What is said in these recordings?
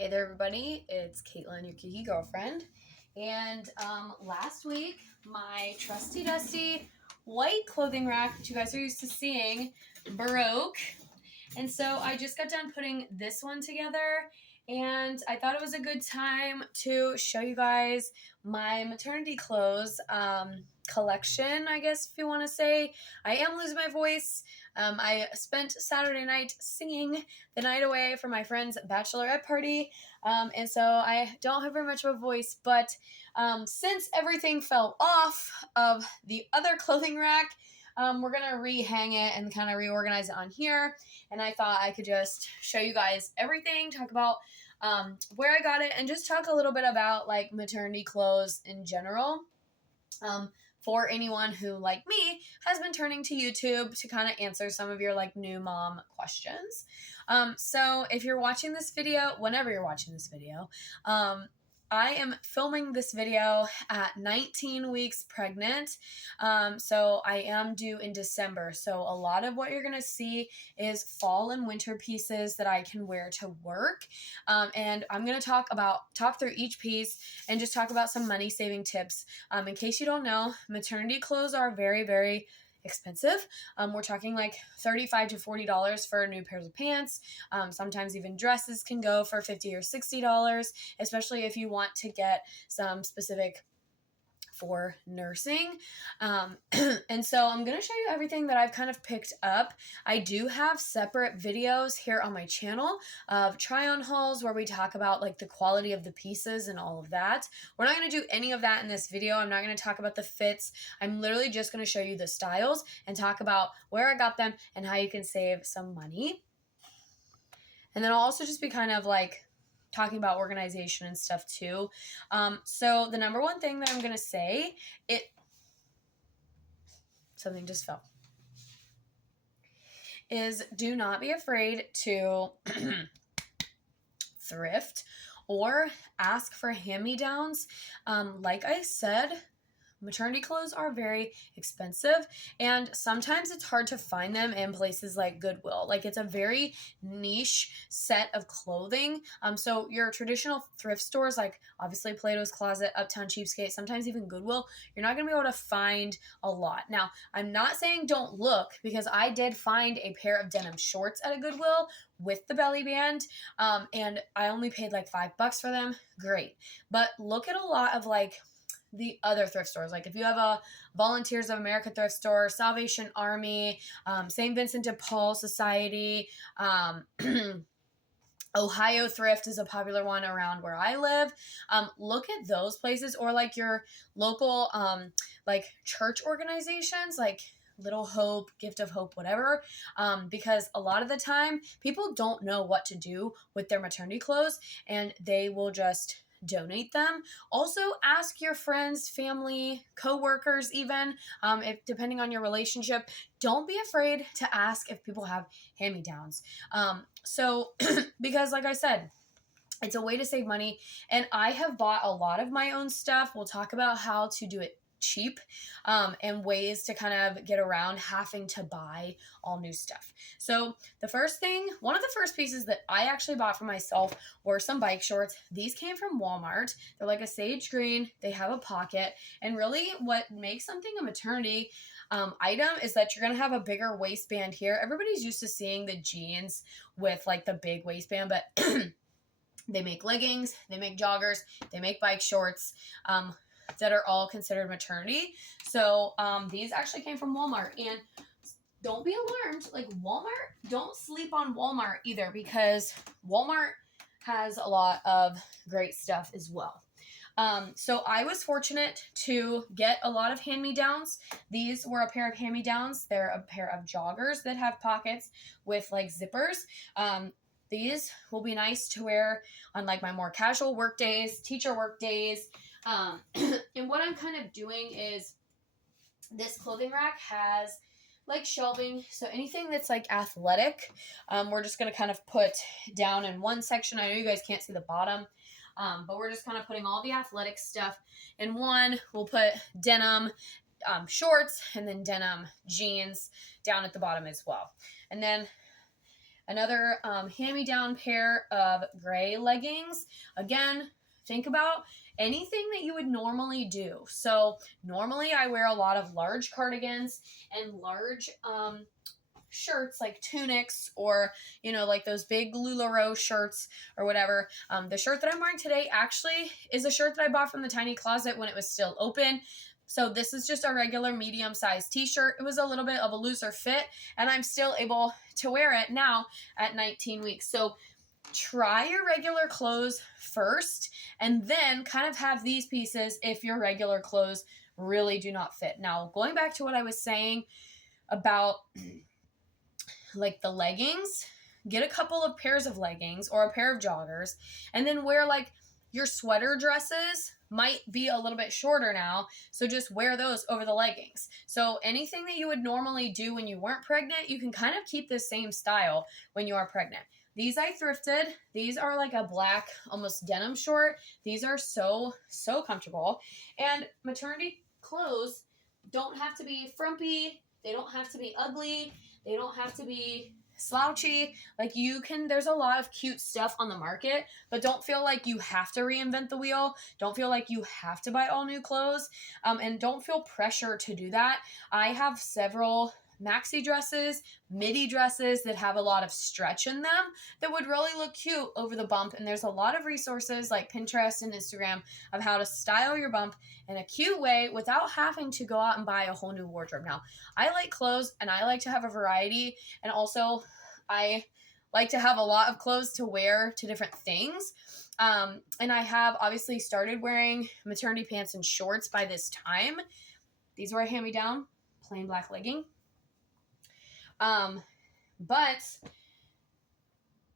Hey there, everybody. It's Caitlin, your Kiki girlfriend. And last week, my trusty dusty white clothing rack that you guys are used to seeing broke. And so I just got done putting this one together, and I thought it was a good time to show you guys my maternity clothes collection, I guess, if you want to say. I am losing my voice. I spent Saturday night singing the night away for my friend's bachelorette party, and so I don't have very much of a voice, but since everything fell off of the other clothing rack, we're going to rehang it and kind of reorganize it on here. And I thought I could just show you guys everything, talk about where I got it, and just talk a little bit about like maternity clothes in general. For anyone who, like me, has been turning to YouTube to kind of answer some of your like new mom questions. So if you're watching this video, whenever you're watching this video, I am filming this video at 19 weeks pregnant. So I am due in December. So a lot of what you're going to see is fall and winter pieces that I can wear to work. And I'm going to talk through each piece and just talk about some money saving tips. In case you don't know, maternity clothes are very, very expensive. We're talking like $35 to $40 for new pairs of pants. Sometimes even dresses can go for $50 or $60, especially if you want to get some specific for nursing. And so I'm going to show you everything that I've kind of picked up. I do have separate videos here on my channel of try on hauls where we talk about like the quality of the pieces and all of that. We're not going to do any of that in this video. I'm not going to talk about the fits. I'm literally just going to show you the styles and talk about where I got them and how you can save some money. And then I'll also just be kind of like talking about organization and stuff too. So the number one thing that I'm going to say, something just fell, is do not be afraid to thrift or ask for hand-me-downs. Like I said, maternity clothes are very expensive, and sometimes it's hard to find them in places like Goodwill. Like, it's a very niche set of clothing. So your traditional thrift stores, like obviously Plato's Closet, Uptown Cheapskate, sometimes even Goodwill, you're not going to be able to find a lot. Now, I'm not saying don't look, because I did find a pair of denim shorts at a Goodwill with the belly band, and I only paid like $5 for them. Great. But look at a lot of like the other thrift stores. Like if you have a Volunteers of America thrift store, Salvation Army, St. Vincent de Paul Society, Ohio Thrift is a popular one around where I live. Look at those places, or like your local like church organizations like Little Hope, Gift of Hope, whatever, because a lot of the time people don't know what to do with their maternity clothes, and they will just donate them. Also, ask your friends, family, co-workers, even if depending on your relationship. Don't be afraid to ask if people have hand-me-downs. So because like I said, it's a way to save money, and I have bought a lot of my own stuff. We'll talk about how to do it cheap, and ways to kind of get around having to buy all new stuff. So one of the first pieces that I actually bought for myself were some bike shorts. These came from Walmart. They're like a sage green. They have a pocket, and really what makes something a maternity item is that you're going to have a bigger waistband here. Everybody's used to seeing the jeans with like the big waistband, but they make leggings, they make joggers, they make bike shorts, that are all considered maternity. So these actually came from Walmart, and don't be alarmed. Like Walmart, don't sleep on Walmart either, because Walmart has a lot of great stuff as well. So I was fortunate to get a lot of hand-me-downs. These were a pair of hand-me-downs. They're a pair of joggers that have pockets with like zippers. These will be nice to wear on like my more casual work days, teacher work days. And what I'm kind of doing is this clothing rack has like shelving. So anything that's like athletic, we're just going to kind of put down in one section. I know you guys can't see the bottom, but we're just kind of putting all the athletic stuff in one. We'll put denim shorts and then denim jeans down at the bottom as well. And then Another hand-me-down pair of gray leggings. Again, think about anything that you would normally do. So normally I wear a lot of large cardigans and large shirts like tunics, or like those big LuLaRoe shirts or whatever. The shirt that I'm wearing today actually is a shirt that I bought from the tiny closet when it was still open. So this is just a regular medium-sized t-shirt. It was a little bit of a looser fit, and I'm still able to wear it now at 19 weeks. So try your regular clothes first, and then kind of have these pieces if your regular clothes really do not fit. Now, going back to what I was saying about like the leggings, get a couple of pairs of leggings or a pair of joggers, and then wear like your sweater dresses might be a little bit shorter now, so just wear those over the leggings. So anything that you would normally do when you weren't pregnant, you can kind of keep this same style when you are pregnant. These I thrifted. These are like a black, almost denim short. These are so comfortable. And maternity clothes don't have to be frumpy. They don't have to be ugly. They don't have to be slouchy. Like, there's a lot of cute stuff on the market, but don't feel like you have to reinvent the wheel. Don't feel like you have to buy all new clothes, and don't feel pressure to do that. I have several maxi dresses, midi dresses that have a lot of stretch in them that would really look cute over the bump. And there's a lot of resources like Pinterest and Instagram of how to style your bump in a cute way without having to go out and buy a whole new wardrobe. Now, I like clothes and I like to have a variety, and also I like to have a lot of clothes to wear to different things. And I have obviously started wearing maternity pants and shorts by this time. These were a hand-me-down, plain black legging. But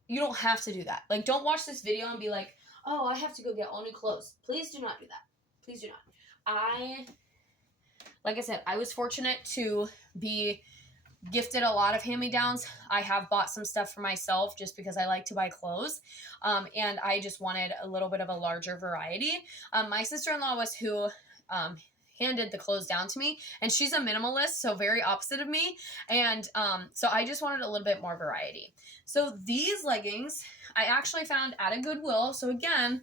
you don't have to do that. Like, don't watch this video and be like, oh, I have to go get all new clothes. Please do not do that. Please do not. Like I said, I was fortunate to be gifted a lot of hand-me-downs. I have bought some stuff for myself just because I like to buy clothes. And I just wanted a little bit of a larger variety. My sister-in-law was who, handed the clothes down to me, and she's a minimalist, so very opposite of me, and so I just wanted a little bit more variety. So these leggings I actually found at a Goodwill. So again,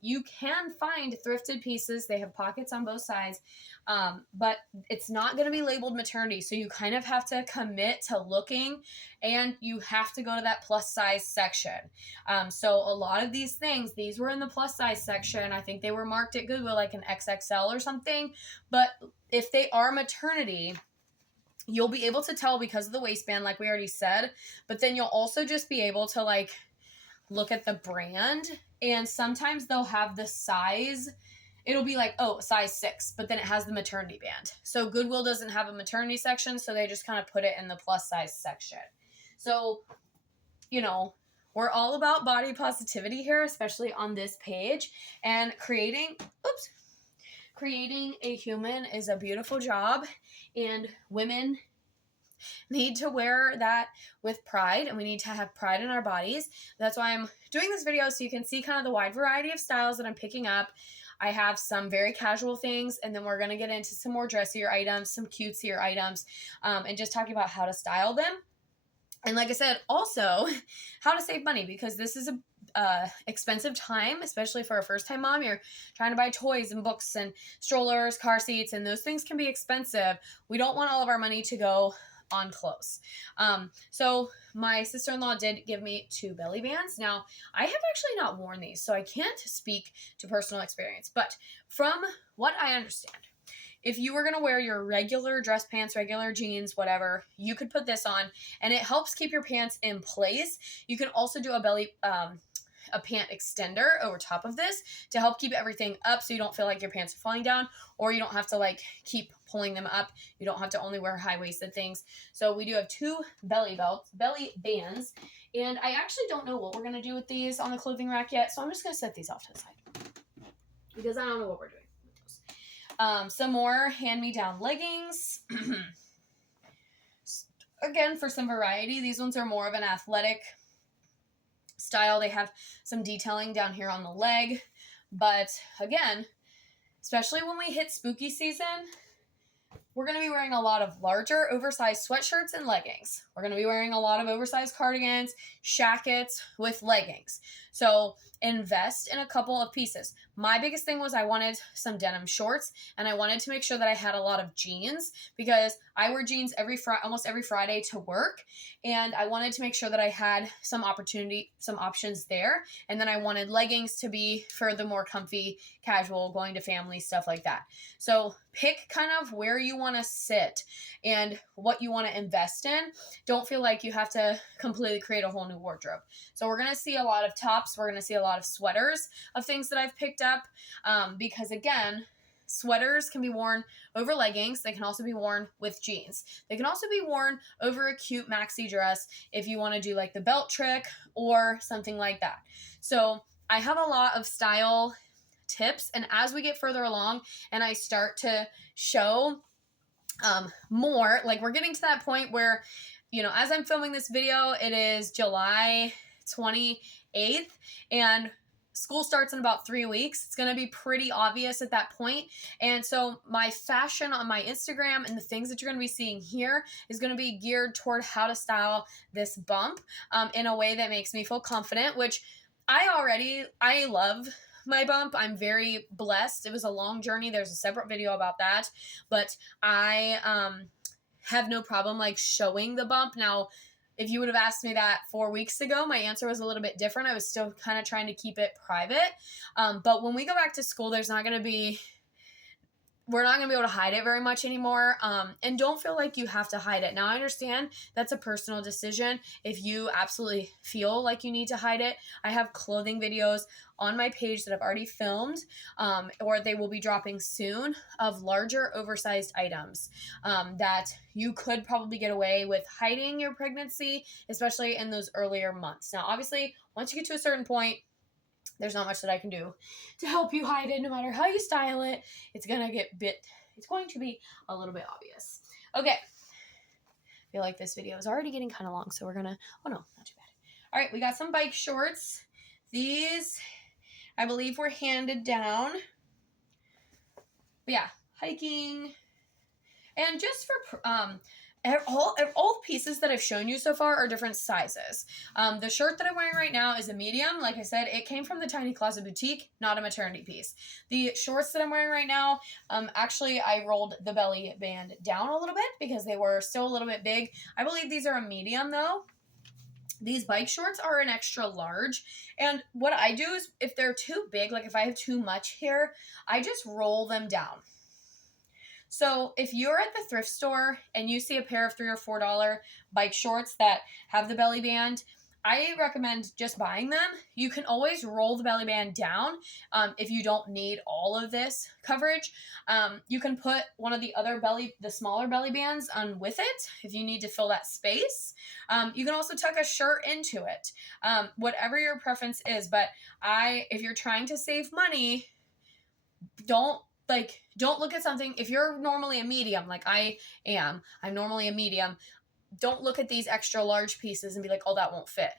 you can find thrifted pieces. They have pockets on both sides, but it's not going to be labeled maternity, so you kind of have to commit to looking, and you have to go to that plus size section. So a lot of these things, these were in the plus size section. I think they were marked at Goodwill like an XXL or something, but if they are maternity, you'll be able to tell because of the waistband, like we already said, but then you'll also just be able to like look at the brand, and sometimes they'll have the size. It'll be like, oh, size 6, but then it has the maternity band. So Goodwill doesn't have a maternity section, so they just kind of put it in the plus size section. So, we're all about body positivity here, especially on this page, and creating a human is a beautiful job, and women need to wear that with pride, and we need to have pride in our bodies. That's why I'm doing this video, so you can see kind of the wide variety of styles that I'm picking up. I have some very casual things, and then we're going to get into some more dressier items, some cutesier items, and just talking about how to style them. And like I said, also how to save money, because this is a expensive time, especially for a first-time mom. You're trying to buy toys and books and strollers, car seats, and those things can be expensive. We don't want all of our money to go on clothes. So my sister-in-law did give me 2 belly bands. Now, I have actually not worn these, so I can't speak to personal experience, but from what I understand, if you were going to wear your regular dress pants, regular jeans, whatever, you could put this on, and it helps keep your pants in place. You can also do a pant extender over top of this to help keep everything up, so you don't feel like your pants are falling down, or you don't have to like keep pulling them up. You don't have to only wear high-waisted things. So we do have 2 belly bands, and I actually don't know what we're going to do with these on the clothing rack yet, so I'm just going to set these off to the side because I don't know what we're doing with those. Some more hand-me-down leggings. Again, for some variety, these ones are more of an athletic style. They have some detailing down here on the leg, but again, especially when we hit spooky season, we're going to be wearing a lot of larger oversized sweatshirts and leggings. We're going to be wearing a lot of oversized cardigans, shackets with leggings. So invest in a couple of pieces. My biggest thing was I wanted some denim shorts, and I wanted to make sure that I had a lot of jeans because I wear jeans almost every Friday to work, and I wanted to make sure that I had some options there. And then I wanted leggings to be for the more comfy, casual, going to family, stuff like that. So pick kind of where you want to sit and what you want to invest in. Don't feel like you have to completely create a whole new wardrobe. So we're going to see a lot of tops. We're going to see a lot of sweaters of things that I've picked up because, again, sweaters can be worn over leggings. They can also be worn with jeans. They can also be worn over a cute maxi dress if you want to do like the belt trick or something like that. So I have a lot of style tips, and as we get further along and I start to show more, like we're getting to that point where, you know, as I'm filming this video, it is July 28th and school starts in about 3 weeks. It's going to be pretty obvious at that point. And so my fashion on my Instagram and the things that you're going to be seeing here is going to be geared toward how to style this bump in a way that makes me feel confident, which I love my bump. I'm very blessed. It was a long journey. There's a separate video about that, but I have no problem like showing the bump. Now, if you would have asked me that 4 weeks ago, my answer was a little bit different. I was still kind of trying to keep it private. But when we go back to school, we're not going to be able to hide it very much anymore. And don't feel like you have to hide it. Now, I understand that's a personal decision. If you absolutely feel like you need to hide it, I have clothing videos on my page that I've already filmed, or they will be dropping soon, of larger oversized items that you could probably get away with hiding your pregnancy, especially in those earlier months. Now, obviously, once you get to a certain point, there's not much that I can do to help you hide it. No matter how you style it, it's going to be a little bit obvious. Okay. I feel like this video is already getting kind of long, so we're going to, oh no, not too bad. All right, we got some bike shorts. These, I believe, were handed down. But yeah, hiking. And just for, all the pieces that I've shown you so far are different sizes. The shirt that I'm wearing right now is a medium. Like I said, it came from the Tiny Closet Boutique, not a maternity piece. The shorts that I'm wearing right now, actually I rolled the belly band down a little bit because they were still a little bit big. I believe these are a medium though. These bike shorts are an extra large. And what I do is if they're too big, like if I have too much hair, I just roll them down. So if you're at the thrift store and you see a pair of $3 or $4 bike shorts that have the belly band, I recommend just buying them. You can always roll the belly band down if you don't need all of this coverage. You can put one of the smaller belly bands on with it if you need to fill that space. You can also tuck a shirt into it, whatever your preference is. But if you're trying to save money, don't look at something. If you're normally a medium, like I'm normally a medium, don't look at these extra large pieces and be like, oh, that won't fit,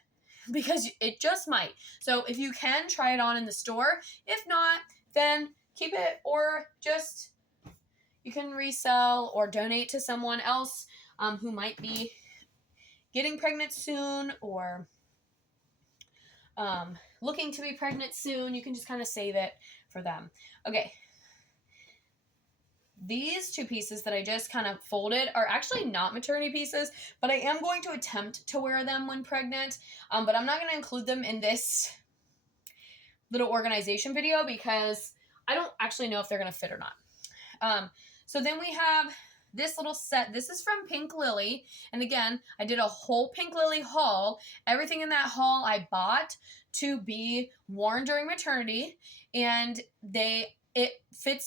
because it just might. So if you can, try it on in the store. If not, then keep it, or just you can resell or donate to someone else who might be getting pregnant soon or looking to be pregnant soon. You can just kind of save it for them. Okay. These two pieces that I just kind of folded are actually not maternity pieces, but I am going to attempt to wear them when pregnant. But I'm not going to include them in this little organization video because I don't actually know if they're going to fit or not. So then we have this little set. This is from PinkLily. And again, I did a whole PinkLily haul. Everything in that haul I bought to be worn during maternity. And it fit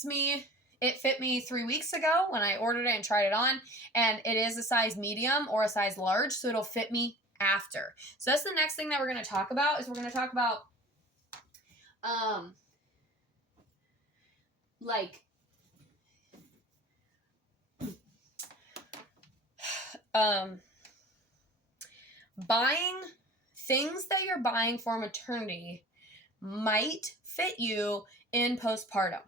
me 3 weeks ago when I ordered it and tried it on, and it is a size medium or a size large, so it'll fit me after. So that's the next thing that we're going to talk about, is we're going to talk about buying things that you're buying for maternity might fit you in postpartum,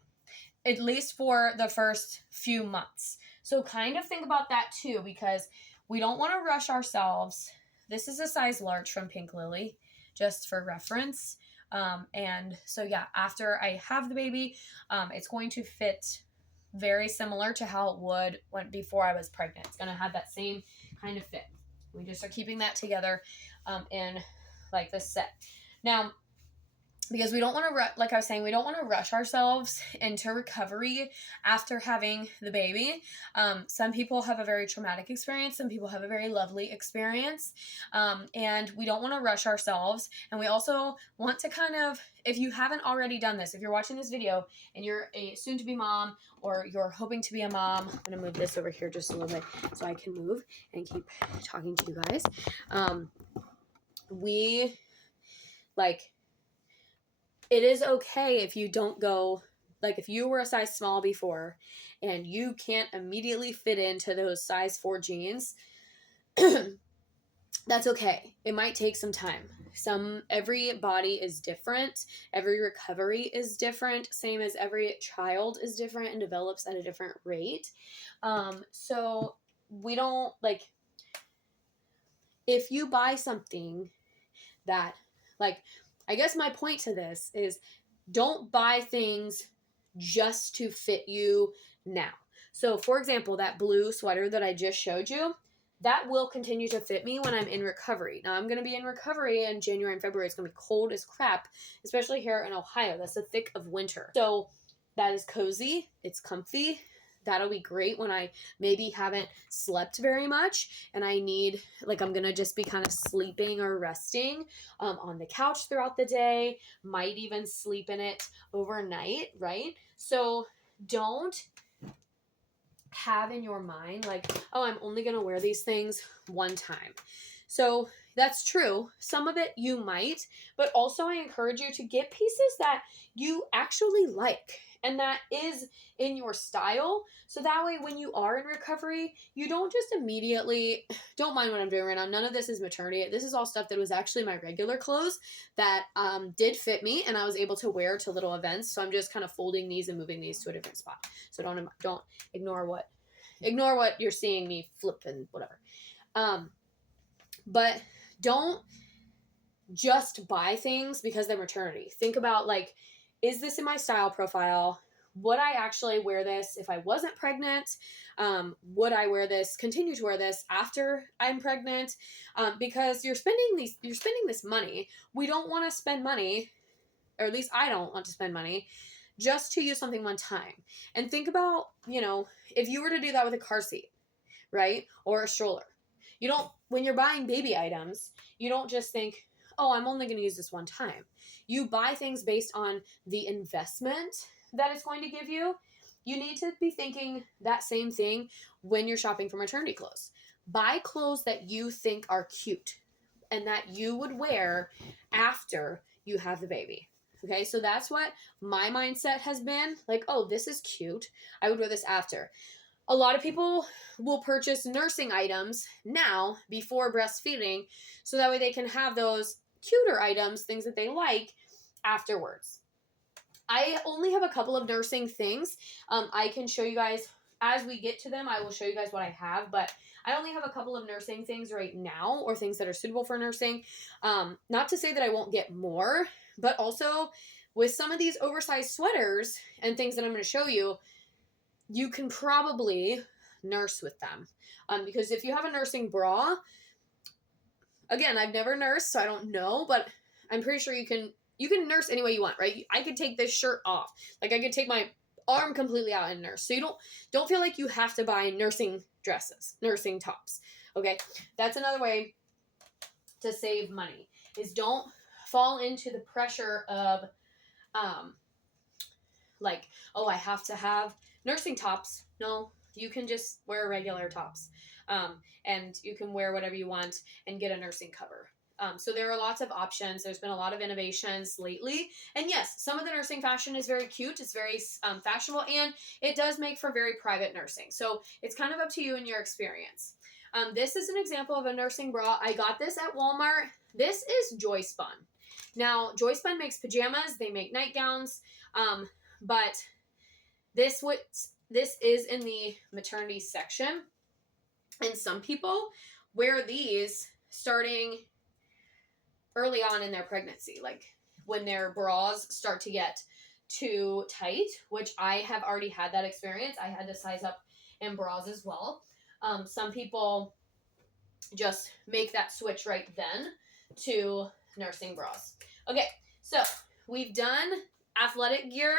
at least for the first few months. So kind of think about that too, because we don't want to rush ourselves. This is a size large from PinkLily, just for reference. And so yeah, after I have the baby, it's going to fit very similar to how it would when before I was pregnant. It's going to have that same kind of fit. We just are keeping that together in like this set. Now, because we don't want to, like I was saying, we don't want to rush ourselves into recovery after having the baby. Some people have a very traumatic experience. Some people have a very lovely experience. And we don't want to rush ourselves. And we also want to kind of, if you haven't already done this, if you're watching this video and you're a soon-to-be mom or you're hoping to be a mom, I'm going to move this over here just a little bit so I can move and keep talking to you guys. It is okay if you don't go, like if you were a size small before and you can't immediately fit into those size 4 jeans, that's okay. It might take some time. Every body is different. Every recovery is different. Same as every child is different and develops at a different rate. So we don't, like, if you buy something that, like, I guess my point to this is don't buy things just to fit you now. So for example, that blue sweater that I just showed you, that will continue to fit me when I'm in recovery. Now I'm going to be in recovery in January and February. It's going to be cold as crap, especially here in Ohio. That's the thick of winter. So that is cozy. It's comfy. That'll be great when I maybe haven't slept very much and I need, like, I'm going to just be kind of sleeping or resting on the couch throughout the day, might even sleep in it overnight, right? So don't have in your mind like, oh, I'm only going to wear these things one time. So that's true. Some of it you might, but also I encourage you to get pieces that you actually like and that is in your style. So that way, when you are in recovery, you don't just immediately, don't mind what I'm doing right now. None of this is maternity. This is all stuff that was actually my regular clothes that did fit me and I was able to wear to little events. So I'm just kind of folding these and moving these to a different spot. So don't ignore what you're seeing me flip and whatever. But don't just buy things because they're maternity. Think about, like, is this in my style profile? Would I actually wear this if I wasn't pregnant? Would I continue to wear this after I'm pregnant? Because you're spending this money. We don't want to spend money, or at least I don't want to spend money just to use something one time. And think about, if you were to do that with a car seat, right? Or a stroller. When you're buying baby items, you don't just think, oh, I'm only going to use this one time. You buy things based on the investment that it's going to give you. You need to be thinking that same thing when you're shopping for maternity clothes. Buy clothes that you think are cute and that you would wear after you have the baby. Okay, so that's what my mindset has been. Like, oh, this is cute. I would wear this after. A lot of people will purchase nursing items now before breastfeeding so that way they can have those cuter items, things that they like, afterwards. I only have a couple of nursing things. I can show you guys as we get to them. I will show you guys what I have, but I only have a couple of nursing things right now, or things that are suitable for nursing. Not to say that I won't get more, but also with some of these oversized sweaters and things that I'm going to show you, you can probably nurse with them. Because if you have a nursing bra, again, I've never nursed, so I don't know, but I'm pretty sure you can nurse any way you want, right? I could take this shirt off. Like, I could take my arm completely out and nurse. So you don't feel like you have to buy nursing dresses, nursing tops. Okay? That's another way to save money, is don't fall into the pressure of like, oh, I have to have nursing tops. No, you can just wear regular tops. And you can wear whatever you want and get a nursing cover. So there are lots of options. There's been a lot of innovations lately. And yes, some of the nursing fashion is very cute. It's very fashionable, and it does make for very private nursing. So it's kind of up to you and your experience. This is an example of a nursing bra. I got this at Walmart. This is Joyspun. Now, Joyspun makes pajamas. They make nightgowns. But this this is in the maternity section. And some people wear these starting early on in their pregnancy, like when their bras start to get too tight, which I have already had that experience. I had to size up in bras as well. Some people just make that switch right then to nursing bras. Okay, so we've done athletic gear,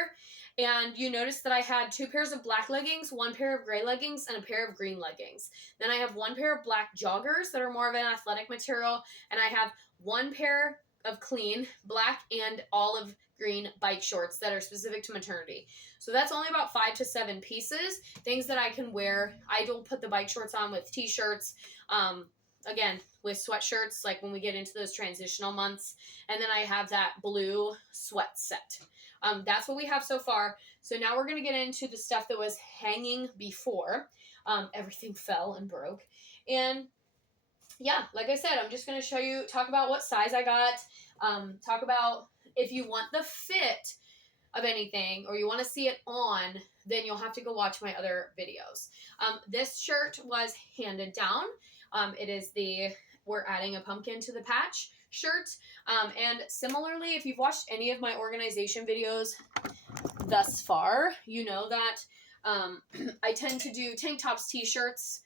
and you notice that I had 2 pairs of black leggings, 1 pair of gray leggings, and a pair of green leggings. Then I have 1 pair of black joggers that are more of an athletic material, and I have 1 pair of clean black and olive green bike shorts that are specific to maternity. So that's only about 5 to 7 pieces, things that I can wear. I don't put the bike shorts on with t-shirts, again, with sweatshirts, like when we get into those transitional months. And then I have that blue sweat set. That's what we have so far. So now we're going to get into the stuff that was hanging before. Everything fell and broke. And yeah, like I said, I'm just going to talk about what size I got. Talk about if you want the fit of anything or you want to see it on, then you'll have to go watch my other videos. This shirt was handed down. It is the We're Adding a Pumpkin to the Patch shirt. And similarly, if you've watched any of my organization videos thus far, you know that I tend to do tank tops, t-shirts,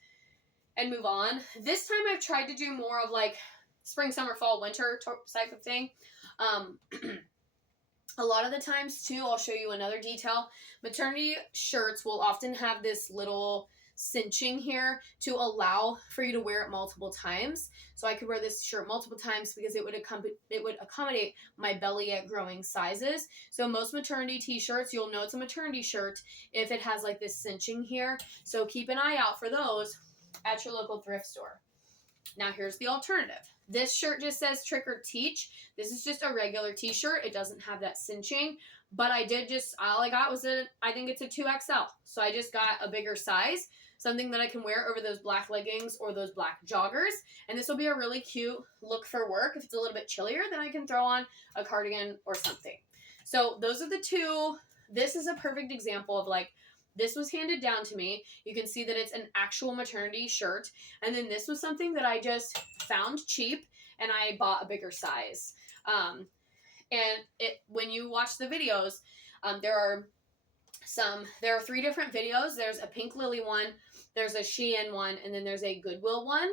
and move on. This time I've tried to do more of like spring, summer, fall, winter type of thing. A lot of the times too, I'll show you another detail. Maternity shirts will often have this little cinching here to allow for you to wear it multiple times. So I could wear this shirt multiple times because it would accommodate my belly at growing sizes. So most maternity t-shirts, you'll know it's a maternity shirt if it has like this cinching here. So keep an eye out for those at your local thrift store. Now here's the alternative. This shirt just says Trick or Teach. This is just a regular t-shirt. It doesn't have that cinching, but all I got was I think it's a 2XL. So I just got a bigger size, something that I can wear over those black leggings or those black joggers. And this will be a really cute look for work. If it's a little bit chillier, then I can throw on a cardigan or something. So those are the two. This is a perfect example of like, this was handed down to me. You can see that it's an actual maternity shirt. And then this was something that I just found cheap and I bought a bigger size. When you watch the videos, there are 3 different videos. There's a PinkLily one, there's a Shein one, and then there's a Goodwill one.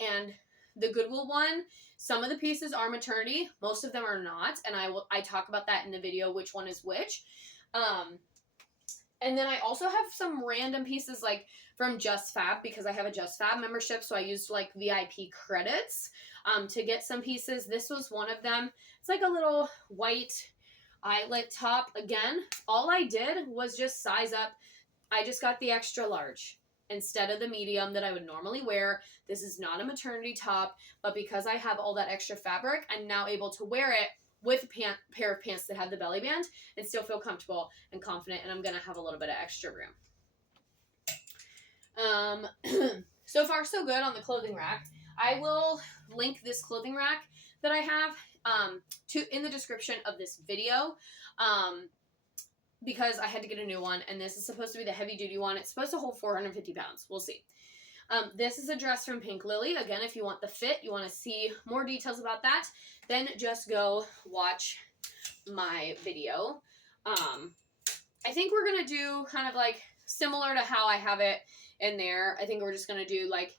And the Goodwill one, some of the pieces are maternity, most of them are not. And I talk about that in the video, which one is which. And then I also have some random pieces like from Just Fab because I have a Just Fab membership. So I used like VIP credits to get some pieces. This was one of them. It's like a little white eyelet top. Again, all I did was just size up. I just got the extra large instead of the medium that I would normally wear. This is not a maternity top, but because I have all that extra fabric, I'm now able to wear it with a pair of pants that have the belly band and still feel comfortable and confident, and I'm going to have a little bit of extra room. So far, so good on the clothing rack. I will link this clothing rack that I have in the description of this video because I had to get a new one, and this is supposed to be the heavy-duty one. It's supposed to hold 450 pounds. We'll see. This is a dress from PinkLily. Again, if you want the fit, you want to see more details about that, then just go watch my video. I think we're going to do kind of like similar to how I have it in there. I think we're just going to do like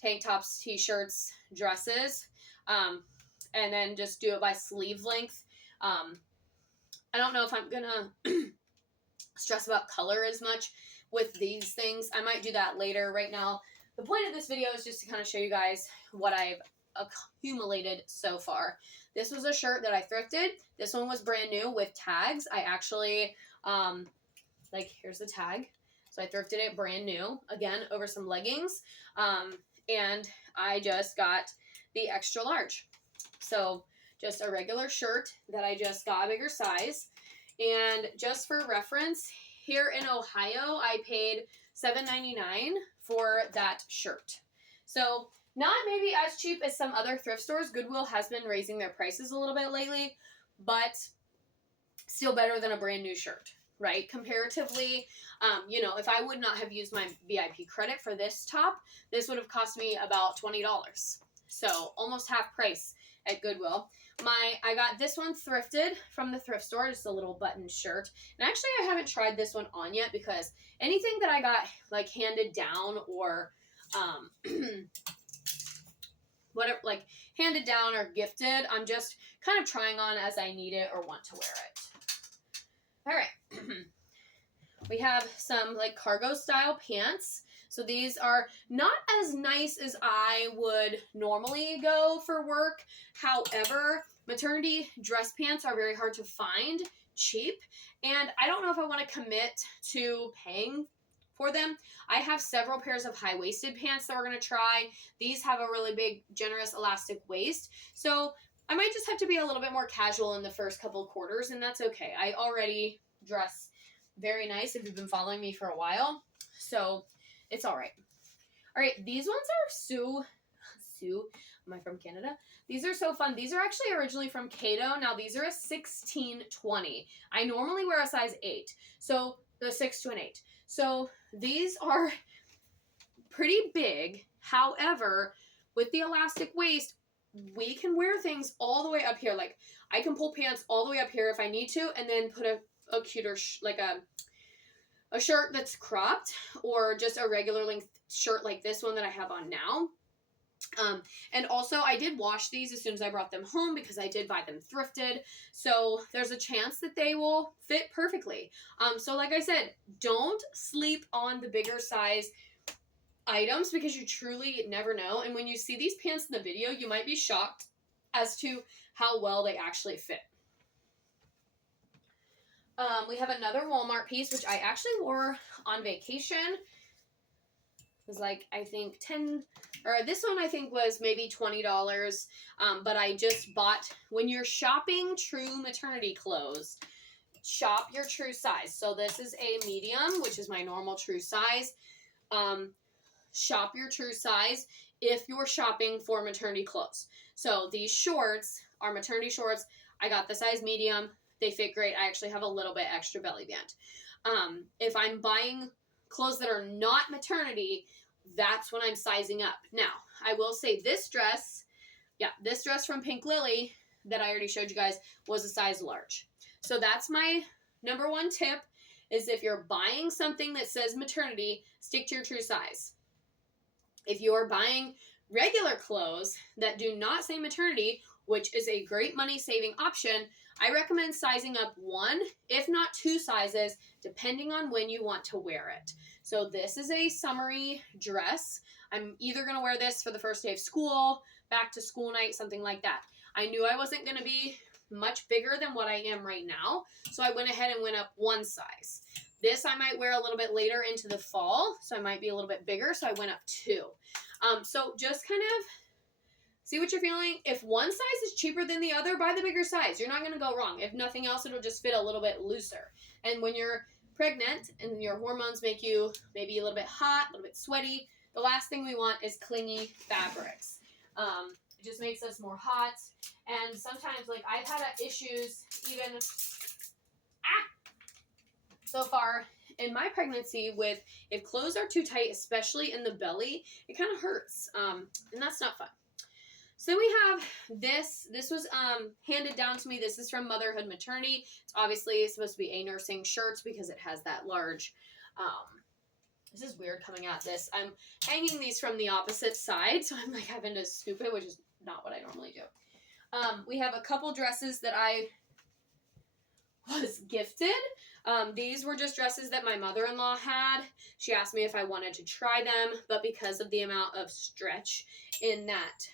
tank tops, t-shirts, dresses, and then just do it by sleeve length. I don't know if I'm going to stress about color as much with these things. I might do that later. Right now, the point of this video is just to kind of show you guys what I've accumulated so far. This was a shirt that I thrifted. This one was brand new with tags. I actually, here's the tag. So I thrifted it brand new, again, over some leggings. And I just got the extra large. So just a regular shirt that I just got a bigger size. And just for reference, here in Ohio, I paid $7.99 for that shirt. So not maybe as cheap as some other thrift stores. Goodwill has been raising their prices a little bit lately, but still better than a brand new shirt. right? Comparatively, you know, if I would not have used my VIP credit for this top, this would have cost me about $20. So almost half price at Goodwill. I got this one thrifted from the thrift store, just a little button shirt. And actually I haven't tried this one on yet because anything that I got like handed down or whatever, like handed down or gifted, I'm just kind of trying on as I need it or want to wear it. All right. We have some like cargo style pants. So these are not as nice as I would normally go for work. However, maternity dress pants are very hard to find cheap. And I don't know if I want to commit to paying for them. I have several pairs of high-waisted pants that we're going to try. These have a really big, generous elastic waist. So I might just have to be a little bit more casual in the first couple quarters, and that's okay. I already dress very nice if you've been following me for a while. So it's all right. All right, these ones are Sue, am I from Canada? These are so fun. These are actually originally from Cato. Now these are a 16-20. I normally wear a size 8. So the 6 to an 8. So these are pretty big. However, with the elastic waist, we can wear things all the way up here. Like I can pull pants all the way up here if I need to, and then put a cuter, like a shirt that's cropped, or just a regular length shirt like this one that I have on now. And also I did wash these as soon as I brought them home because I did buy them thrifted. So there's a chance that they will fit perfectly. So like I said, don't sleep on the bigger size items because you truly never know. And when you see these pants in the video, you might be shocked as to how well they actually fit. We have another Walmart piece, which I actually wore on vacation. It was like, I think this one I think was maybe $20. But I just bought, when you're shopping true maternity clothes, shop your true size. So this is a medium, which is my normal true size. Shop your true size if you're shopping for maternity clothes. So these shorts are maternity shorts. I got the size medium. They fit great. I actually have a little bit extra belly band. If I'm buying clothes that are not maternity, that's when I'm sizing up. Now, I will say this dress from PinkLily that I already showed you guys was a size large. So that's my number one tip, is if you're buying something that says maternity, stick to your true size. If you're buying regular clothes that do not say maternity, which is a great money saving option, I recommend sizing up 1, if not 2 sizes, depending on when you want to wear it. So this is a summery dress. I'm either going to wear this for the first day of school, back to school night, something like that. I knew I wasn't going to be much bigger than what I am right now, so I went ahead and went up 1 size. This I might wear a little bit later into the fall, so I might be a little bit bigger, so I went up 2. So just kind of see what you're feeling. If one size is cheaper than the other, buy the bigger size. You're not going to go wrong. If nothing else, it'll just fit a little bit looser. And when you're pregnant and your hormones make you maybe a little bit hot, a little bit sweaty, the last thing we want is clingy fabrics. It just makes us more hot. And sometimes, like, I've had issues even so far in my pregnancy with if clothes are too tight, especially in the belly, it kind of hurts. And that's not fun. So we have this. This was handed down to me. This is from Motherhood Maternity. It's obviously supposed to be a nursing shirt because it has that large. This is weird coming at this. I'm hanging these from the opposite side, so I'm like having to scoop it, which is not what I normally do. We have a couple dresses that I was gifted. These were just dresses that my mother-in-law had. She asked me if I wanted to try them, but because of the amount of stretch in that,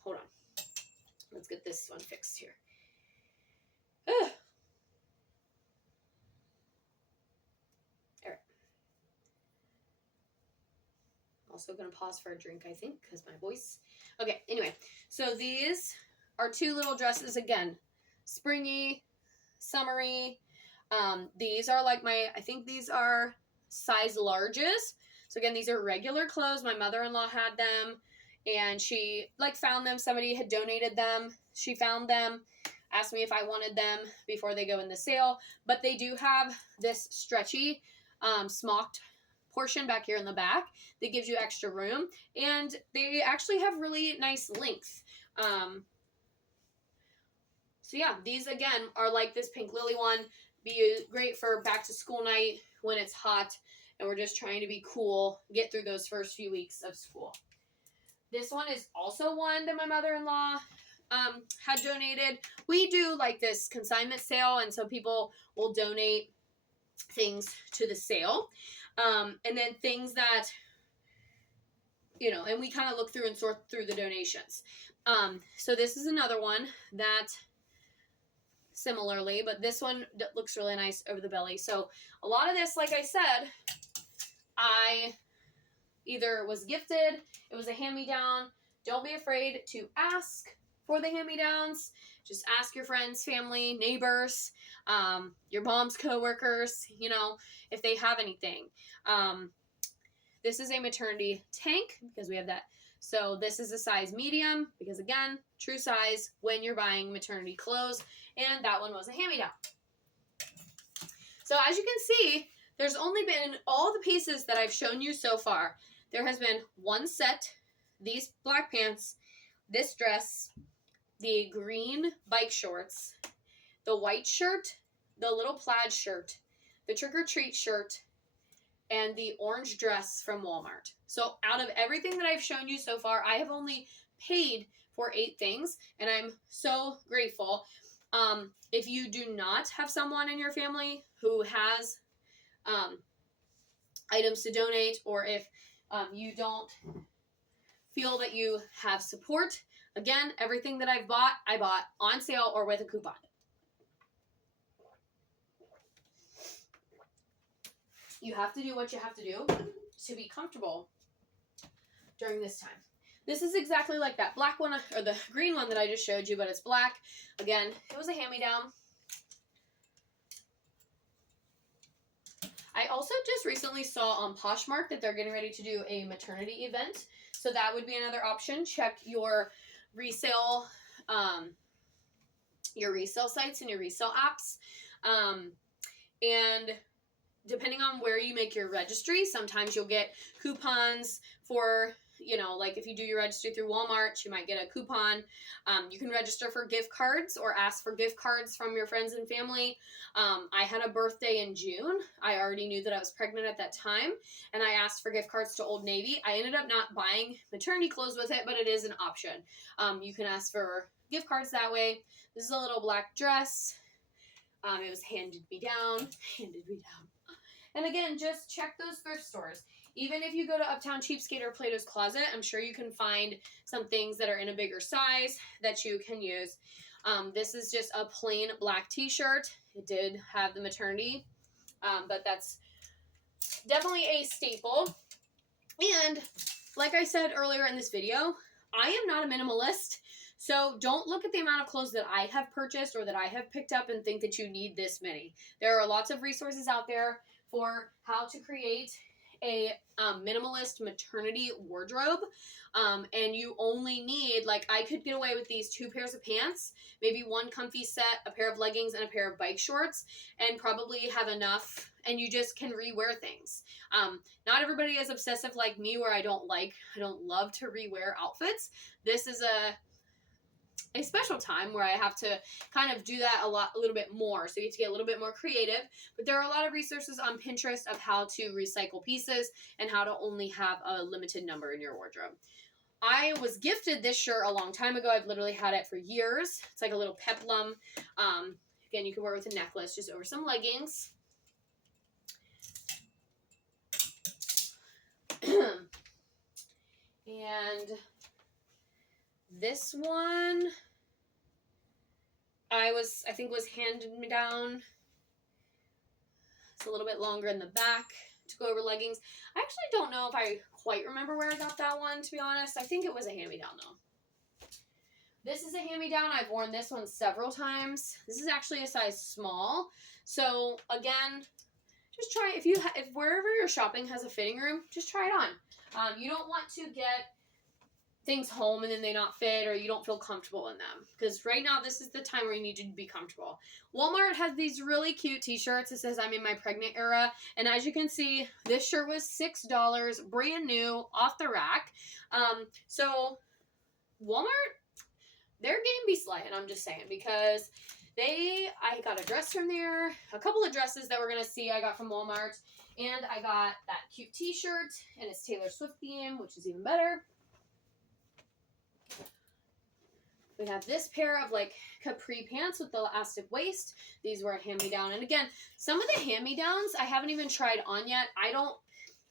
hold on. Let's get this one fixed here. Ugh. All right. Also going to pause for a drink, I think, because my voice. Okay, anyway. So these are 2 little dresses, again, springy, summery. These are like I think these are size larges. So again, these are regular clothes. My mother-in-law had them, and she like found them. Somebody had donated them. She found them. asked me if I wanted them before they go in the sale. But they do have this stretchy smocked portion back here in the back that gives you extra room. And they actually have really nice length. So yeah, these again are like this PinkLily one. Be great for back to school night when it's hot and we're just trying to be cool, get through those first few weeks of school. This one is also one that my mother-in-law had donated. We do like this consignment sale, and so people will donate things to the sale. And then things that, you know, and we kind of look through and sort through the donations. So this is another one that similarly, but this one looks really nice over the belly. So a lot of this, like I said, I either was gifted, it was a hand-me-down. Don't be afraid to ask for the hand-me-downs. Just ask your friends, family, neighbors, your mom's coworkers, you know, if they have anything. This is a maternity tank because we have that. So this is a size medium because, again, true size when you're buying maternity clothes. And that one was a hand-me-down. So as you can see, there's only been all the pieces that I've shown you so far. There has been one set, these black pants, this dress, the green bike shorts, the white shirt, the little plaid shirt, the trick-or-treat shirt, and the orange dress from Walmart. So out of everything that I've shown you so far, I have only paid for 8 things, and I'm so grateful. If you do not have someone in your family who has items to donate, or if you don't feel that you have support, again, everything that I bought on sale or with a coupon. You have to do what you have to do to be comfortable during this time. This is exactly like that black one, or the green one that I just showed you, but it's black. Again, it was a hand-me-down. I also just recently saw on Poshmark that they're getting ready to do a maternity event. So that would be another option. Check your resale sites and your resale apps. And depending on where you make your registry, sometimes you'll get coupons for, you know, like if you do your registry through Walmart, you might get a coupon. You can register for gift cards or ask for gift cards from your friends and family. I had a birthday in June. I already knew that I was pregnant at that time, and I asked for gift cards to Old Navy. I ended up not buying maternity clothes with it, but it is an option. You can ask for gift cards that way. This is a little black dress. It was handed me down. And again, just check those thrift stores. Even if you go to Uptown Cheapskate or Plato's Closet, I'm sure you can find some things that are in a bigger size that you can use. This is just a plain black t-shirt. It did have the maternity, but that's definitely a staple. And like I said earlier in this video, I am not a minimalist. So don't look at the amount of clothes that I have purchased or that I have picked up and think that you need this many. There are lots of resources out there for how to create a minimalist maternity wardrobe, and you only need, like, I could get away with these 2 pairs of pants, maybe 1 comfy set, a pair of leggings, and a pair of bike shorts, and probably have enough, and you just can rewear things. Not everybody is obsessive like me, where I don't love to rewear outfits. This is a special time where I have to kind of do that a little bit more. So you have to get a little bit more creative. But there are a lot of resources on Pinterest of how to recycle pieces and how to only have a limited number in your wardrobe. I was gifted this shirt a long time ago. I've literally had it for years. It's like a little peplum. Again, you can wear it with a necklace just over some leggings. And this one, I think was handed me down. It's a little bit longer in the back to go over leggings. I actually don't know if I quite remember where I got that one, to be honest. I think it was a hand-me-down, though. This is a hand-me-down. I've worn this one several times. This is actually a size small. So, again, just try, if wherever you're shopping has a fitting room, just try it on. You don't want to get things home and then they not fit or you don't feel comfortable in them. Because right now, this is the time where you need to be comfortable. Walmart has these really cute t-shirts. It says I'm in my pregnant era. And as you can see, this shirt was $6, brand new, off the rack. So Walmart, their game be slaying, I'm just saying, because I got a dress from there, a couple of dresses that we're going to see I got from Walmart, and I got that cute t-shirt, and it's Taylor Swift theme, which is even better. We have this pair of like capri pants with the elastic waist. These were a hand-me-down, and again, some of the hand-me-downs I haven't even tried on yet.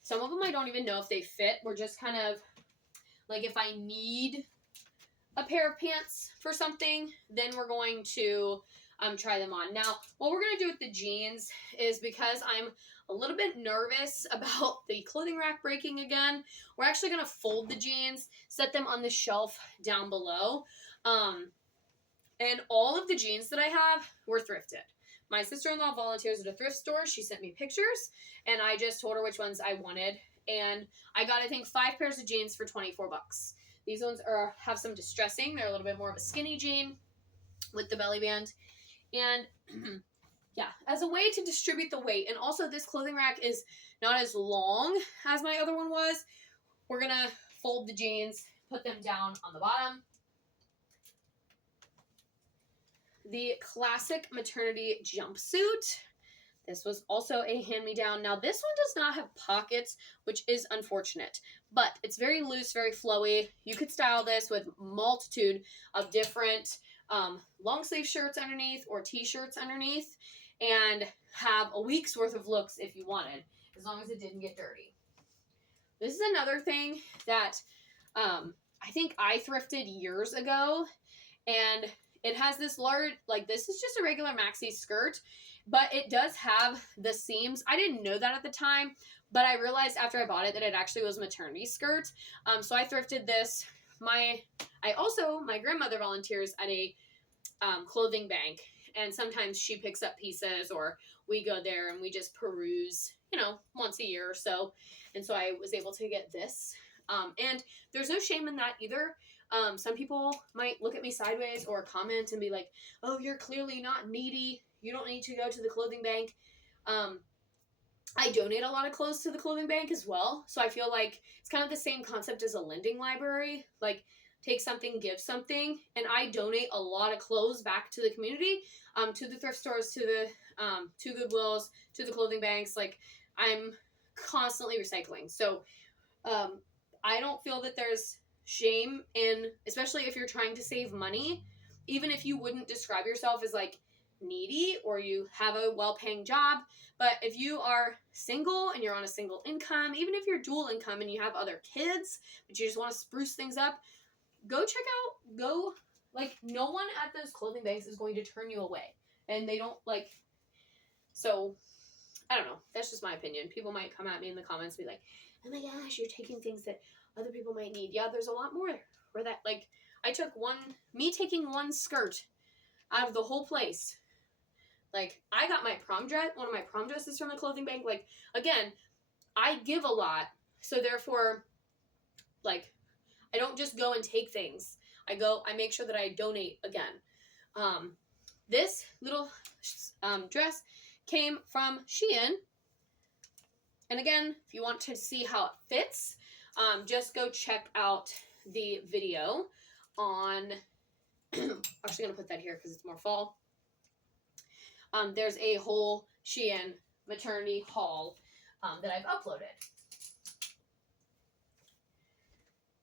Some of them I don't even know if they fit. We're just kind of, like if I need a pair of pants for something, then we're going to try them on. Now, what we're going to do with the jeans is, because I'm a little bit nervous about the clothing rack breaking again, we're actually going to fold the jeans, set them on the shelf down below. And all of the jeans that I have were thrifted. My sister-in-law volunteers at a thrift store. She sent me pictures, and I just told her which ones I wanted. And I got, I think, 5 pairs of jeans for $24. These ones have some distressing. They're a little bit more of a skinny jean with the belly band. And yeah, as a way to distribute the weight. And also, this clothing rack is not as long as my other one was. We're going to fold the jeans, put them down on the bottom. The classic maternity jumpsuit. This was also a hand-me-down. Now, this one does not have pockets, which is unfortunate. But it's very loose, very flowy. You could style this with multitude of different long sleeve shirts underneath or t-shirts underneath, and have a week's worth of looks if you wanted, as long as it didn't get dirty. This is another thing that I think I thrifted years ago, and it has this large, like, this is just a regular maxi skirt, but it does have the seams. I didn't know that at the time, but I realized after I bought it that it actually was a maternity skirt. So I thrifted this. My grandmother volunteers at a clothing bank, and sometimes she picks up pieces, or we go there and we just peruse, once a year or so. And so I was able to get this. And there's no shame in that either. Some people might look at me sideways or comment and be like, oh, you're clearly not needy. You don't need to go to the clothing bank. I donate a lot of clothes to the clothing bank as well. So I feel like it's kind of the same concept as a lending library. Like, take something, give something. And I donate a lot of clothes back to the community, to the thrift stores, to the to Goodwills, to the clothing banks. Like, I'm constantly recycling. So I don't feel that there's shame in, especially if you're trying to save money, even if you wouldn't describe yourself as like needy or you have a well-paying job. But if you are single and you're on a single income, even if you're dual income and you have other kids, but you just want to spruce things up, go check out, no one at those clothing banks is going to turn you away. And they don't, so, I don't know. That's just my opinion. People might come at me in the comments and be like, oh my gosh, you're taking things that other people might need. Yeah, there's a lot more where that, I took taking one skirt out of the whole place. I got my prom dress, one of my prom dresses from the clothing bank. Again, I give a lot. So therefore, I don't just go and take things. I make sure that I donate again. This little dress came from Shein. And again, if you want to see how it fits, just go check out the video on, I'm actually going to put that here because it's more fall. There's a whole Shein maternity haul that I've uploaded.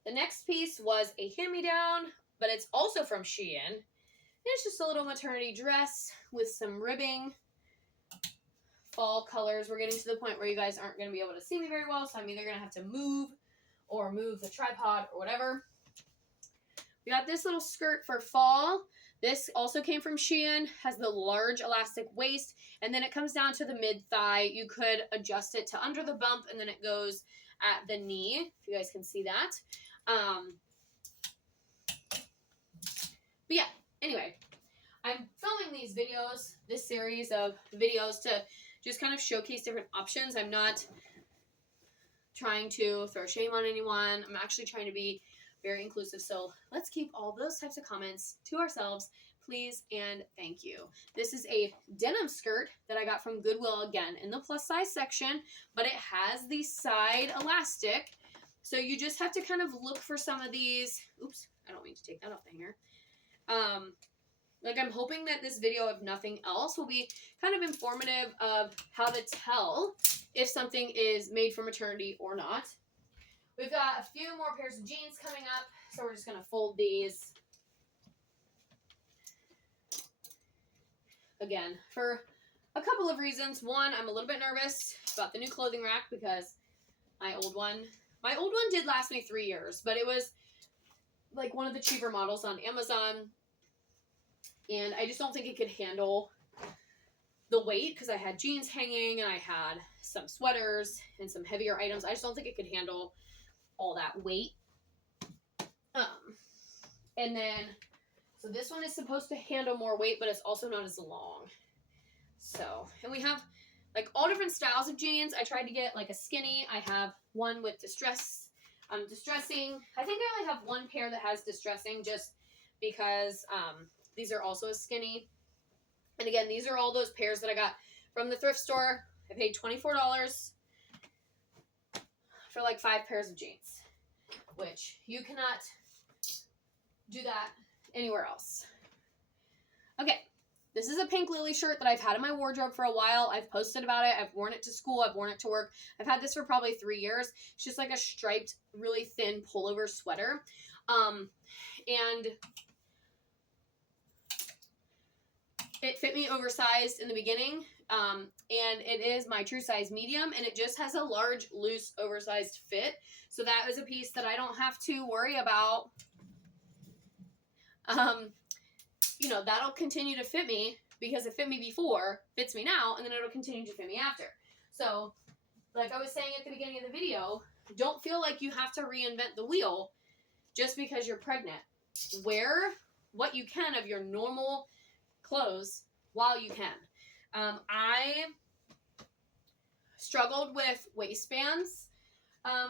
The next piece was a hand-me-down, but it's also from Shein. It's just a little maternity dress with some ribbing. Fall colors. We're getting to the point where you guys aren't going to be able to see me very well, so I'm either going to have to move the tripod or whatever. We got this little skirt for fall. This also came from Shein, has the large elastic waist, and then it comes down to the mid-thigh. You could adjust it to under the bump, and then it goes at the knee, if you guys can see that. But yeah, anyway, I'm filming this series of videos to just kind of showcase different options. I'm not trying to throw shame on anyone. I'm actually trying to be very inclusive. So let's keep all those types of comments to ourselves, please and thank you. This is a denim skirt that I got from Goodwill, again, in the plus size section, but it has the side elastic. So you just have to kind of look for some of these. Oops, I don't mean to take that off the hanger. Like, I'm hoping that this video, if nothing else, will be kind of informative of how to tell if something is made for maternity or not. We've got a few more pairs of jeans coming up, so we're just going to fold these. Again, for a couple of reasons. One, I'm a little bit nervous about the new clothing rack because my old one did last me 3 years, but it was like one of the cheaper models on Amazon, and I just don't think it could handle the weight because I had jeans hanging and I had some sweaters and some heavier items. I just don't think it could handle all that weight. And then, so this one is supposed to handle more weight, but it's also not as long. So, and we have like all different styles of jeans. I tried to get like a skinny. I have one with distressing. I think I only have one pair that has distressing just because these are also a skinny. And again, these are all those pairs that I got from the thrift store. I paid $24 for like 5 pairs of jeans, which you cannot do that anywhere else. Okay, this is a PinkLily shirt that I've had in my wardrobe for a while. I've posted about it. I've worn it to school. I've worn it to work. I've had this for probably 3 years. It's just like a striped, really thin pullover sweater. And it fit me oversized in the beginning, and it is my true size medium, and it just has a large, loose, oversized fit. So that was a piece that I don't have to worry about. You know, that'll continue to fit me because it fit me before, fits me now, and then it'll continue to fit me after. So, like I was saying at the beginning of the video, don't feel like you have to reinvent the wheel just because you're pregnant. Wear what you can of your normal clothes while you can. I struggled with waistbands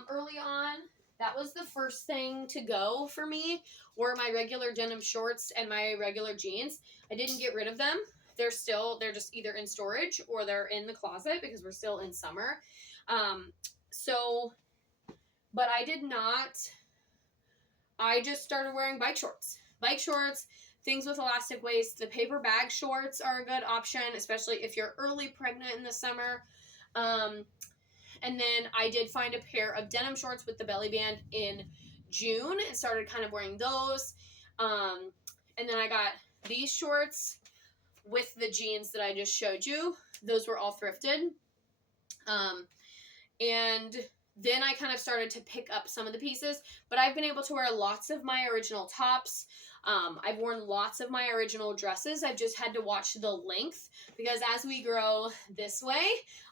early on. That was the first thing to go for me, were my regular denim shorts and my regular jeans. I didn't get rid of them. They're just either in storage or they're in the closet because we're still in summer. But I did not. I just started wearing bike shorts. Bike shorts, things with elastic waist. The paper bag shorts are a good option, especially if you're early pregnant in the summer. And then I did find a pair of denim shorts with the belly band in June and started kind of wearing those. And then I got these shorts with the jeans that I just showed you. Those were all thrifted. And then I kind of started to pick up some of the pieces, but I've been able to wear lots of my original tops. I've worn lots of my original dresses. I've just had to watch the length because as we grow this way,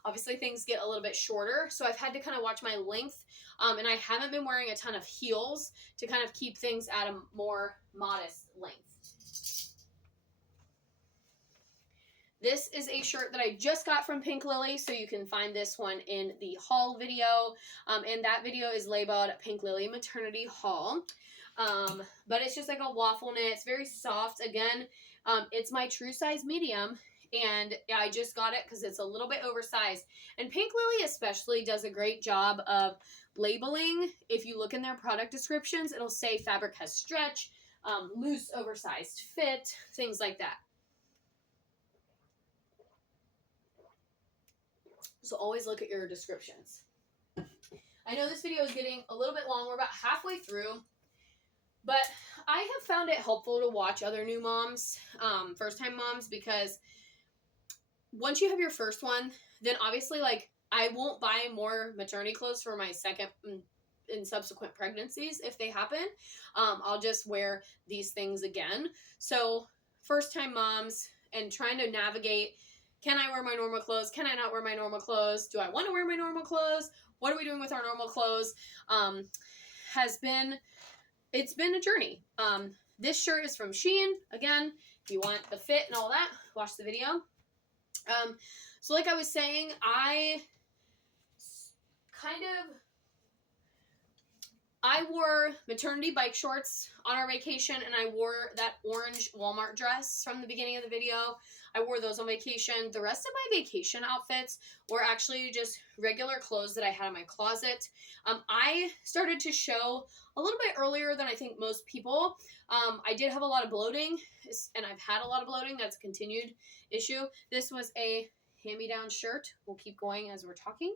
obviously things get a little bit shorter. So I've had to kind of watch my length. And I haven't been wearing a ton of heels to kind of keep things at a more modest length. This is a shirt that I just got from PinkLily, so you can find this one in the haul video. And that video is labeled PinkLily Maternity Haul. But it's just like a waffle knit. It's very soft. Again, it's my true size medium, and I just got it because it's a little bit oversized. And PinkLily especially does a great job of labeling. If you look in their product descriptions, it'll say fabric has stretch, loose, oversized fit, things like that. So always look at your descriptions. I know this video is getting a little bit long. We're about halfway through. But I have found it helpful to watch other new moms, first-time moms, because once you have your first one, then obviously, like, I won't buy more maternity clothes for my second and subsequent pregnancies if they happen. I'll just wear these things again. So first-time moms and trying to navigate, can I wear my normal clothes? Can I not wear my normal clothes? Do I want to wear my normal clothes? What are we doing with our normal clothes? It's been a journey. This shirt is from Shein. Again, if you want the fit and all that, watch the video. So like I was saying, I wore maternity bike shorts on our vacation, and I wore that orange Walmart dress from the beginning of the video. I wore those on vacation. The rest of my vacation outfits were actually just regular clothes that I had in my closet. I started to show a little bit earlier than I think most people. I did have a lot of bloating, and I've had a lot of bloating. That's a continued issue. This was a hand-me-down shirt. We'll keep going as we're talking.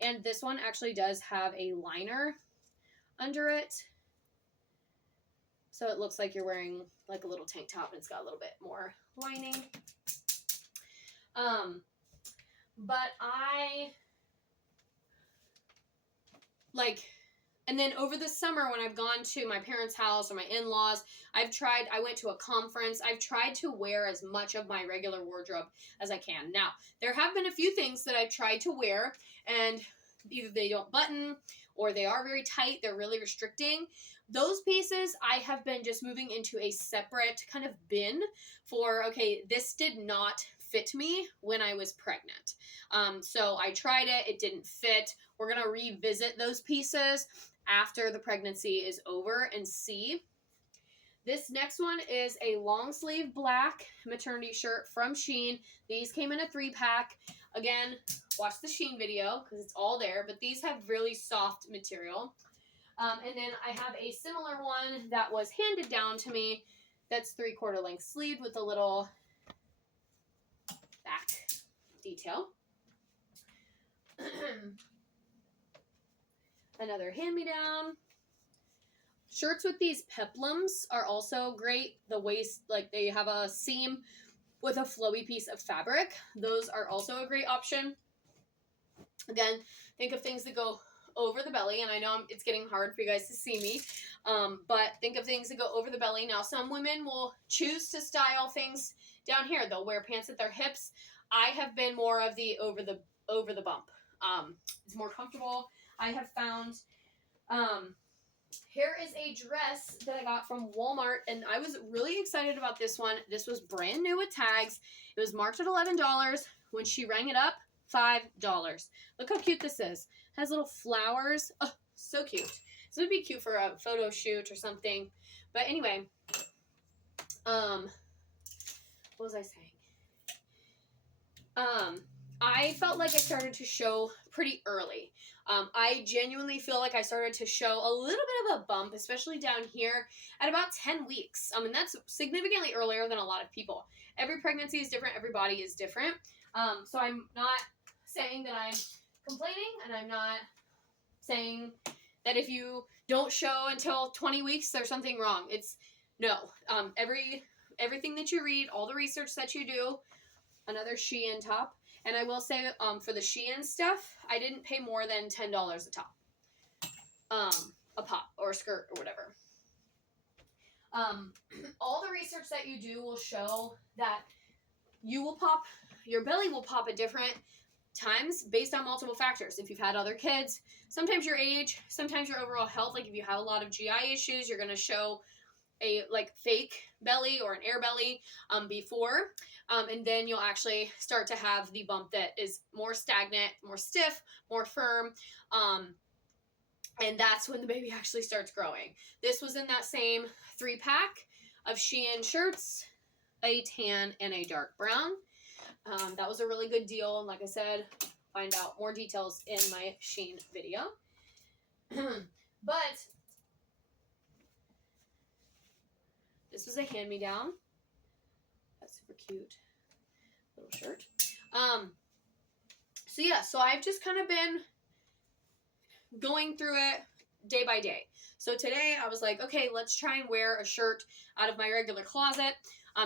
And this one actually does have a liner under it, so it looks like you're wearing like a little tank top, and it's got a little bit more lining. But I like, and then over the summer when I've gone to my parents' house or my in-laws, I went to a conference, I've tried to wear as much of my regular wardrobe as I can. Now, there have been a few things that I've tried to wear, and either they don't button or they are very tight, they're really restricting. Those pieces I have been just moving into a separate kind of bin for, okay, this did not fit me when I was pregnant. So I tried it, it didn't fit. We're going to revisit those pieces after the pregnancy is over and see. This next one is a long sleeve black maternity shirt from Shein. These came in a 3-pack. Again, watch the Shein video because it's all there, but these have really soft material. And then I have a similar one that was handed down to me that's 3/4 length sleeve with a little back detail. Another hand-me-down. Shirts with these peplums are also great. The waist, like they have a seam with a flowy piece of fabric. Those are also a great option. Again, think of things that go over the belly, and I know it's getting hard for you guys to see me, but think of things that go over the belly. Now, some women will choose to style things down here. They'll wear pants at their hips. I have been more of the over the bump. It's more comfortable. I have found, here is a dress that I got from Walmart, and I was really excited about this one. This was brand new with tags. It was marked at $11. When she rang it up, $5. Look how cute this is. It has little flowers. Oh, so cute. This would be cute for a photo shoot or something. But anyway, what was I saying? I felt like I started to show pretty early. I genuinely feel like I started to show a little bit of a bump, especially down here, at about 10 weeks. And that's significantly earlier than a lot of people. Every pregnancy is different. Every body is different. So I'm not saying that I'm complaining, and I'm not saying that if you don't show until 20 weeks, there's something wrong. It's no. Everything that you read, all the research that you do, another Shein top. And I will say, for the Shein stuff, I didn't pay more than $10 a top. A pop or a skirt or whatever. All the research that you do will show that your belly will pop at different times based on multiple factors. If you've had other kids, sometimes your age, sometimes your overall health. Like if you have a lot of GI issues, you're going to show a like fake belly or an air belly before, and then you'll actually start to have the bump that is more stagnant, more stiff, more firm, and that's when the baby actually starts growing. This was in that same 3-pack of Shein shirts, a tan and a dark brown. That was a really good deal, and like I said, find out more details in my Shein video. But this was a hand-me-down. That's super cute little shirt. So yeah, so I've just kind of been going through it day by day. So today I was like, okay, let's try and wear a shirt out of my regular closet,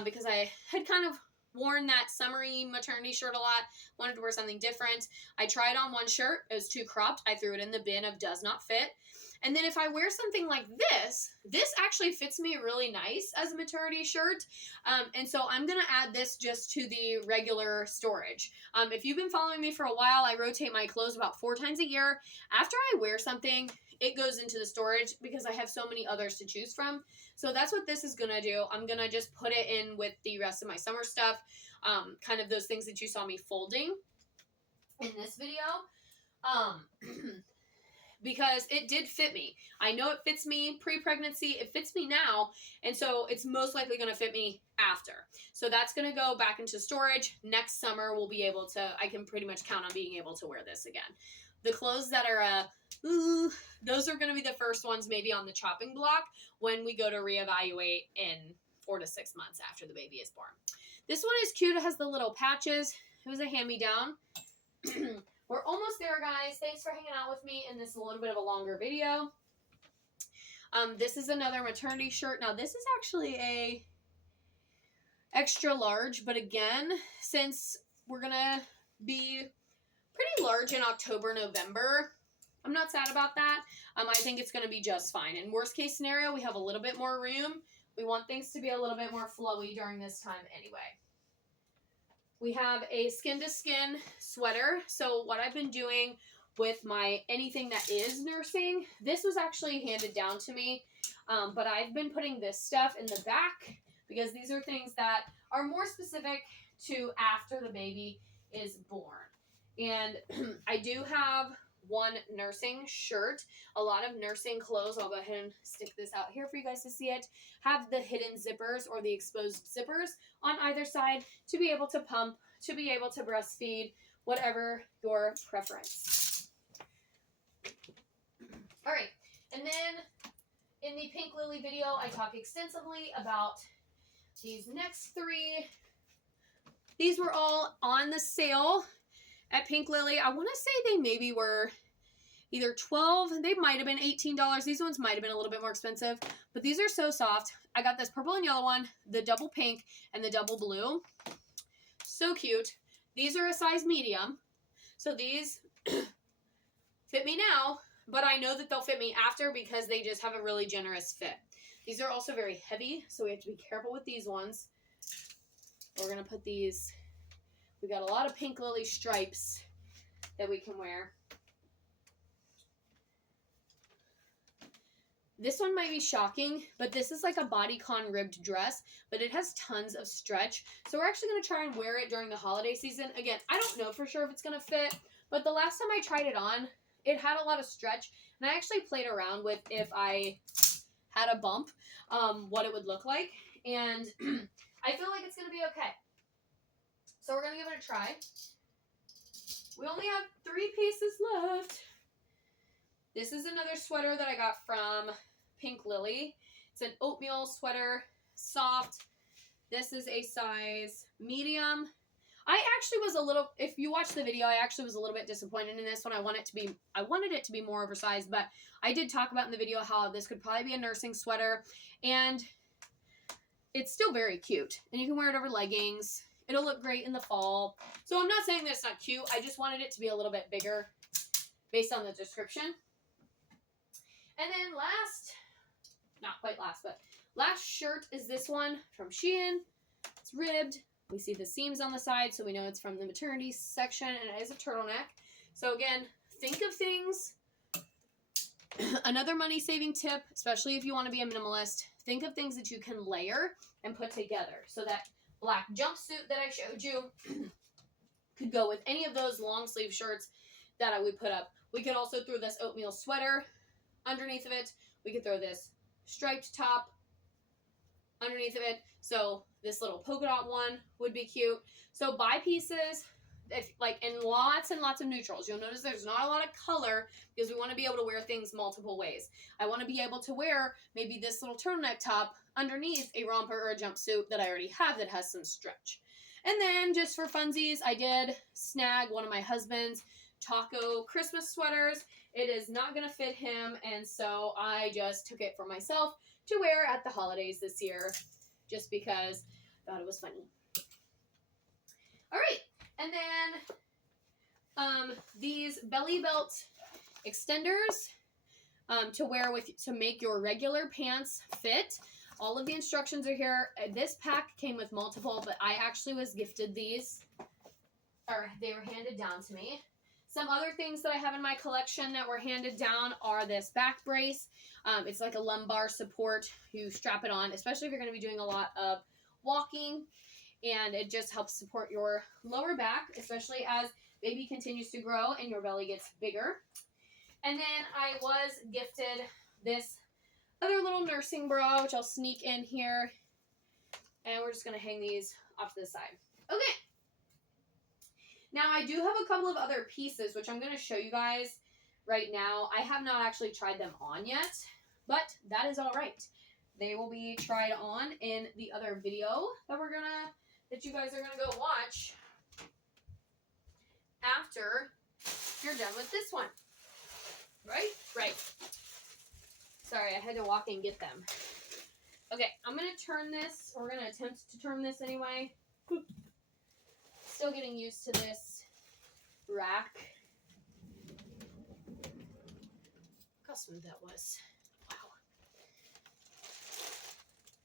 because I had kind of worn that summery maternity shirt a lot, wanted to wear something different. I tried on one shirt, it was too cropped, I threw it in the bin of does not fit. And then if I wear something like this actually fits me really nice as a maternity shirt. And so I'm going to add this just to the regular storage. If you've been following me for a while, I rotate my clothes about 4 times a year. After I wear something, it goes into the storage because I have so many others to choose from. So that's what this is going to do. I'm going to just put it in with the rest of my summer stuff. Kind of those things that you saw me folding in this video. because it did fit me. I know it fits me pre-pregnancy, it fits me now, and so it's most likely going to fit me after. So that's going to go back into storage. Next summer we'll be able to, I can pretty much count on being able to wear this again. The clothes that are those are going to be the first ones maybe on the chopping block when we go to reevaluate in 4 to 6 months after the baby is born. This one is cute. It has the little patches. It was a hand-me-down. We're almost there, guys. Thanks for hanging out with me in this a little bit of a longer video. This is another maternity shirt. Now, this is actually a extra large, but again, since we're going to be pretty large in October, November, I'm not sad about that. I think it's going to be just fine. In worst case scenario, we have a little bit more room. We want things to be a little bit more flowy during this time anyway. We have a skin-to-skin sweater. So what I've been doing with my anything that is nursing, this was actually handed down to me, but I've been putting this stuff in the back because these are things that are more specific to after the baby is born. And I do have one nursing shirt. A lot of nursing clothes, I'll go ahead and stick this out here for you guys to see it, have the hidden zippers or the exposed zippers on either side to be able to pump, to be able to breastfeed, whatever your preference. All right, and then in the PinkLily video, I talk extensively about these next three. These were all on the sale at PinkLily. I want to say they maybe were either $12, they might have been $18. These ones might have been a little bit more expensive, but these are so soft. I got this purple and yellow one, the double pink, and the double blue. So cute. These are a size medium, so these fit me now, but I know that they'll fit me after because they just have a really generous fit. These are also very heavy, so we have to be careful with these ones. We're going to put these, we got a lot of PinkLily stripes that we can wear. This one might be shocking, but this is like a bodycon ribbed dress, but it has tons of stretch. So we're actually going to try and wear it during the holiday season. Again, I don't know for sure if it's going to fit, but the last time I tried it on, it had a lot of stretch, and I actually played around with if I had a bump, what it would look like, and I feel like it's going to be okay. So we're going to give it a try. We only have 3 pieces left. This is another sweater that I got from PinkLily. It's an oatmeal sweater, soft. This is a size medium. I actually was a little, if you watch the video, I actually was a little bit disappointed in this one. I wanted it to be more oversized, but I did talk about in the video how this could probably be a nursing sweater, and it's still very cute. And you can wear it over leggings. It'll look great in the fall. So I'm not saying that it's not cute. I just wanted it to be a little bit bigger based on the description. And then last, not quite last, but last shirt is this one from Shein. It's ribbed. We see the seams on the side, so we know it's from the maternity section, and it is a turtleneck. So again, think of things, another money-saving tip, especially if you want to be a minimalist, think of things that you can layer and put together. So that black jumpsuit that I showed you could go with any of those long sleeve shirts that I would put up. We could also throw this oatmeal sweater underneath of it. We could throw this striped top underneath of it. So this little polka dot one would be cute. So buy pieces in lots and lots of neutrals. You'll notice there's not a lot of color because we want to be able to wear things multiple ways. I want to be able to wear maybe this little turtleneck top underneath a romper or a jumpsuit that I already have that has some stretch. And then just for funsies, I did snag one of my husband's taco Christmas sweaters. It is not going to fit him, and so I just took it for myself to wear at the holidays this year just because I thought it was funny. All right, and then these belly belt extenders to wear to make your regular pants fit. All of the instructions are here. This pack came with multiple, but I actually was gifted these, or they were handed down to me. Some other things that I have in my collection that were handed down are this back brace. It's like a lumbar support. You strap it on, especially if you're going to be doing a lot of walking, and it just helps support your lower back, especially as baby continues to grow and your belly gets bigger. And then I was gifted this other little nursing bra, which I'll sneak in here. And we're just going to hang these off to the side. Okay. Now, I do have a couple of other pieces, which I'm going to show you guys right now. I have not actually tried them on yet, but that is all right. They will be tried on in the other video that you guys are going to go watch after you're done with this one. Right? Right. Sorry, I had to walk and get them. Okay, I'm going to turn this, or we're going to attempt to turn this anyway. Still getting used to this rack. Look how smooth that was.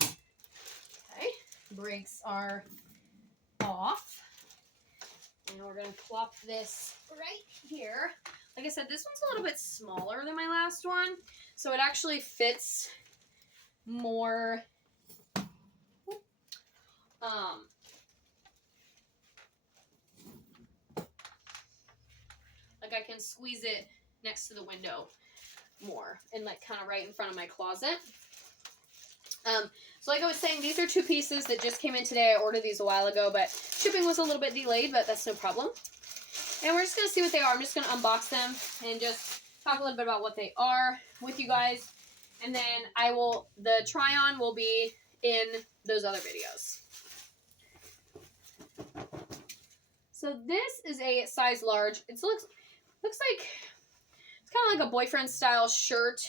Wow. Okay, brakes are off. And we're going to plop this right here. Like I said, this one's a little bit smaller than my last one, so it actually fits more, like I can squeeze it next to the window more and like kind of right in front of my closet. So like I was saying, these are two pieces that just came in today. I ordered these a while ago, but shipping was a little bit delayed, but that's no problem. And we're just going to see what they are. I'm just going to unbox them and just talk a little bit about what they are with you guys. And then the try-on will be in those other videos. So this is a size large. It looks like, it's kind of like a boyfriend style shirt.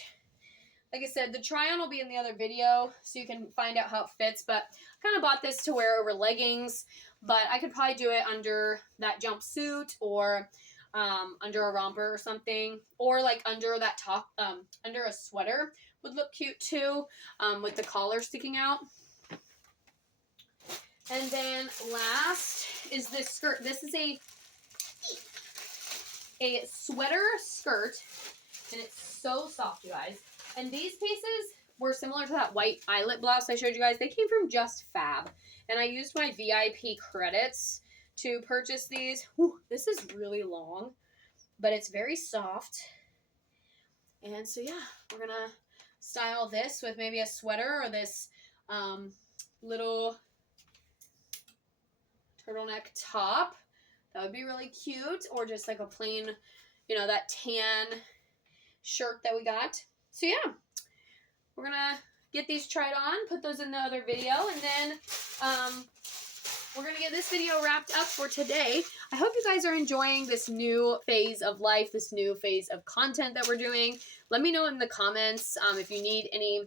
Like I said, the try-on will be in the other video, so you can find out how it fits. But I kind of bought this to wear over leggings, but I could probably do it under that jumpsuit or under a romper or something. Or like under that top, under a sweater would look cute too, with the collar sticking out. And then last is this skirt. This is a sweater skirt, and it's so soft, you guys. And these pieces were similar to that white eyelet blouse I showed you guys. They came from Just Fab. And I used my VIP credits to purchase these. Whew, this is really long, but it's very soft. And so, yeah, we're going to style this with maybe a sweater or this little turtleneck top. That would be really cute. Or just like a plain, that tan shirt that we got. So yeah, we're going to get these tried on, put those in the other video, and then we're going to get this video wrapped up for today. I hope you guys are enjoying this new phase of life, this new phase of content that we're doing. Let me know in the comments if you need any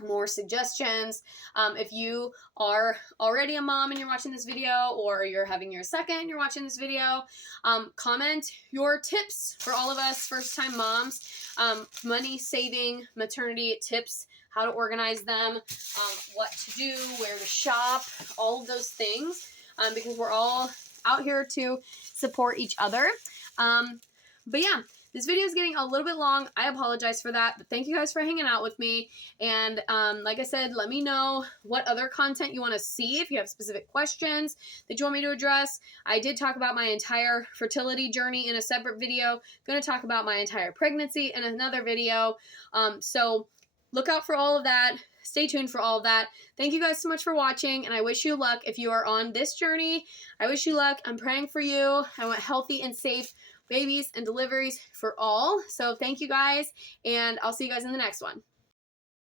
more suggestions. If you are already a mom and you're watching this video, or you're having your second and you're watching this video, comment your tips for all of us first-time moms, money saving maternity tips, how to organize them, what to do, where to shop, all of those things, because we're all out here to support each other. But yeah, this video is getting a little bit long. I apologize for that, but thank you guys for hanging out with me. And like I said, let me know what other content you want to see. If you have specific questions that you want me to address. I did talk about my entire fertility journey in a separate video. I'm going to talk about my entire pregnancy in another video. So look out for all of that. Stay tuned for all of that. Thank you guys so much for watching, and I wish you luck if you are on this journey. I wish you luck. I'm praying for you. I want healthy and safe babies and deliveries for all. So thank you guys, and I'll see you guys in the next one.